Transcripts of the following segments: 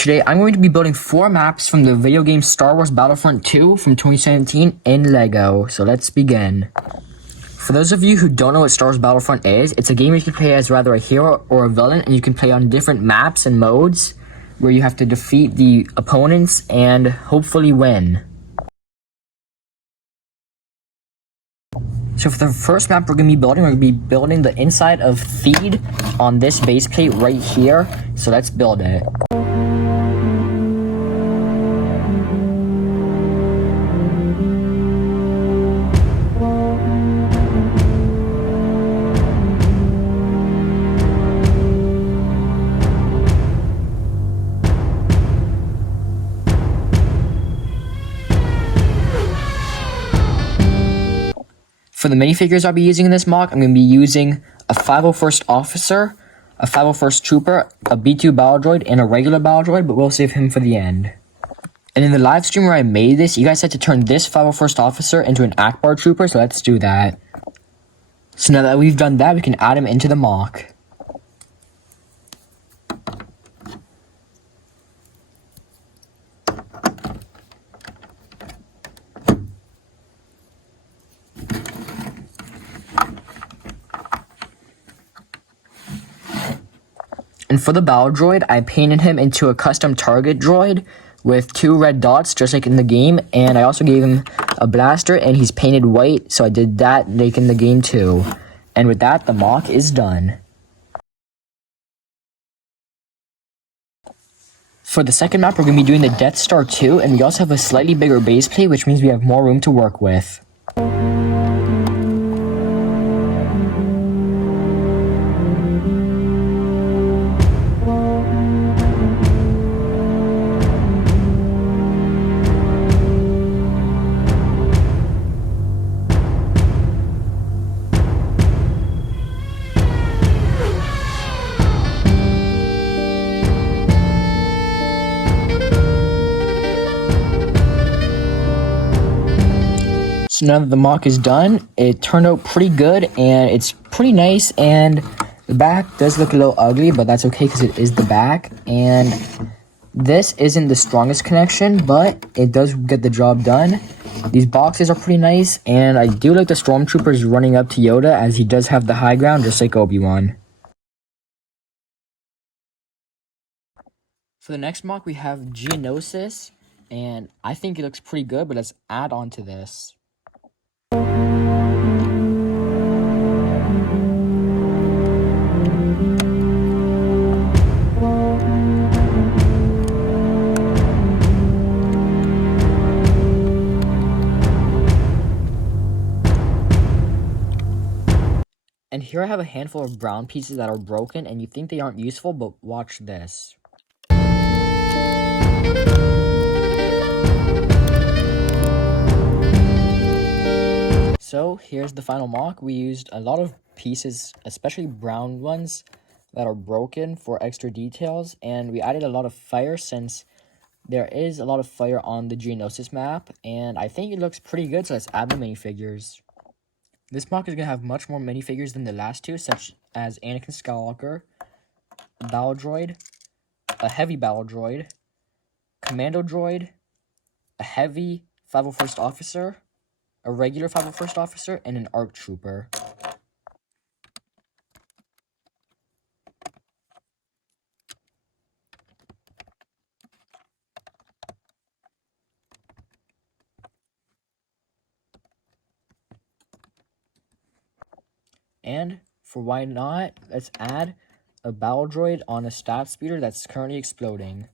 Today, I'm going to be building 4 maps from the video game Star Wars Battlefront 2 from 2017 in LEGO. So let's begin. For those of you who don't know what Star Wars Battlefront is, it's a game you can play as rather a hero or a villain, and you can play on different maps and modes where you have to defeat the opponents and hopefully win. So for the first map we're going to be building the inside of Feed on this base plate right here. So let's build it. For the minifigures I'll be using in this mock, I'm going to be using a 501st Officer, a 501st Trooper, a B2 Battle Droid, and a regular Battle Droid, but we'll save him for the end. And in the live stream where I made this, you guys had to turn this 501st Officer into an Akbar Trooper, so let's do that. So now that we've done that, we can add him into the mock. And for the Battle Droid, I painted him into a custom target droid with 2 red dots, just like in the game. And I also gave him a blaster, and he's painted white, so I did that like in the game too. And with that, the mock is done. For the second map, we're going to be doing the Death Star 2, and we also have a slightly bigger base plate, which means we have more room to work with. So now that the mock is done, it turned out pretty good, and it's pretty nice, and the back does look a little ugly, but that's okay because it is the back. And this isn't the strongest connection, but it does get the job done. These boxes are pretty nice, and I do like the Stormtroopers running up to Yoda, as he does have the high ground, just like Obi-Wan. For the next mock, we have Geonosis, and I think it looks pretty good, but let's add on to this. And here I have a handful of brown pieces that are broken, and you think they aren't useful, but watch this. So here's the final mock. We used a lot of pieces, especially brown ones, that are broken for extra details, and we added a lot of fire since there is a lot of fire on the Geonosis map, and I think it looks pretty good, so let's add the minifigures. This mock is going to have much more minifigures than the last two, such as Anakin Skywalker, a Battle Droid, a Heavy Battle Droid, Commando Droid, a Heavy 501st Officer, a regular 501st Officer, and an ARC Trooper. And for why not, let's add a Battle Droid on a Stat Speeder that's currently exploding.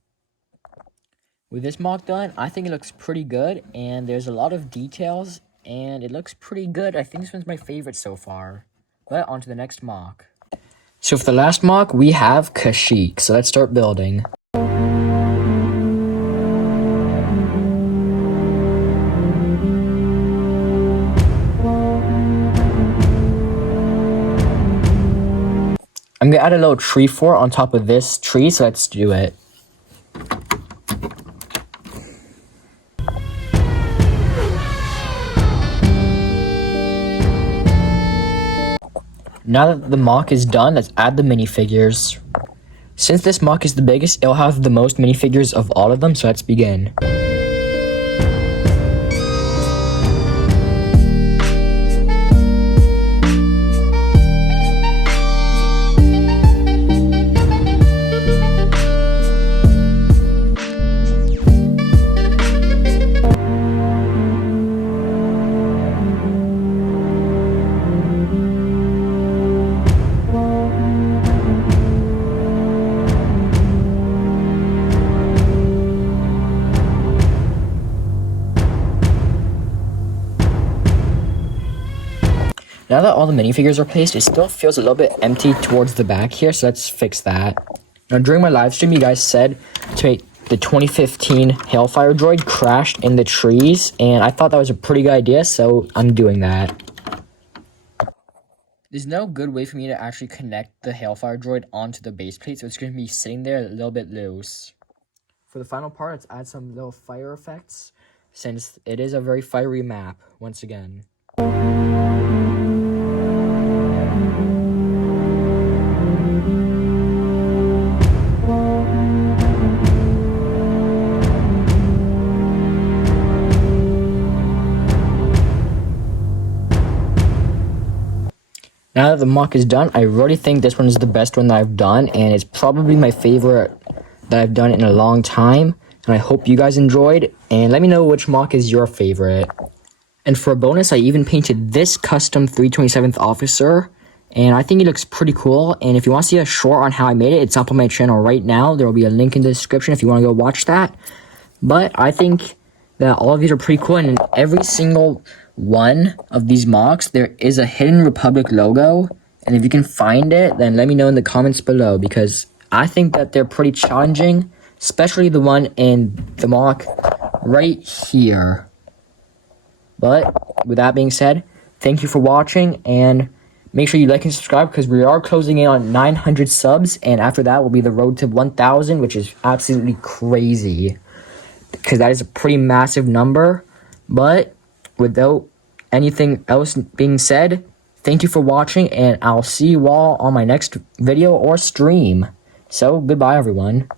With this mock done, I think it looks pretty good, and there's a lot of details, and it looks pretty good. I think this one's my favorite so far. But on to the next mock. So for the last mock, we have Kashyyyk, so let's start building. I'm going to add a little tree fort on top of this tree, so let's do it. Now that the mock is done, let's add the minifigures. Since this mock is the biggest, it'll have the most minifigures of all of them, so let's begin. Now that all the minifigures are placed, it still feels a little bit empty towards the back here, so let's fix that. Now, during my live stream, you guys said to make the 2015 Hailfire droid crashed in the trees, and I thought that was a pretty good idea, so I'm doing that. There's no good way for me to actually connect the Hailfire droid onto the base plate, so it's going to be sitting there a little bit loose. For the final part, let's add some little fire effects, since it is a very fiery map, once again. Now that the mock is done, I really think this one is the best one that I've done, and it's probably my favorite that I've done in a long time, and I hope you guys enjoyed, and let me know which mock is your favorite. And for a bonus, I even painted this custom 327th officer, and I think it looks pretty cool, and if you want to see a short on how I made it, it's up on my channel right now. There will be a link in the description if you want to go watch that. But I think that all of these are pretty cool, and in every single one of these mocks, there is a Hidden Republic logo, and if you can find it, then let me know in the comments below, because I think that they're pretty challenging, especially the one in the mock right here. But with that being said, thank you for watching, and make sure you like and subscribe, because we are closing in on 900 subs, and after that will be the road to 1,000, which is absolutely crazy, because that is a pretty massive number. But without anything else being said, thank you for watching, and I'll see you all on my next video or stream. So, goodbye, everyone.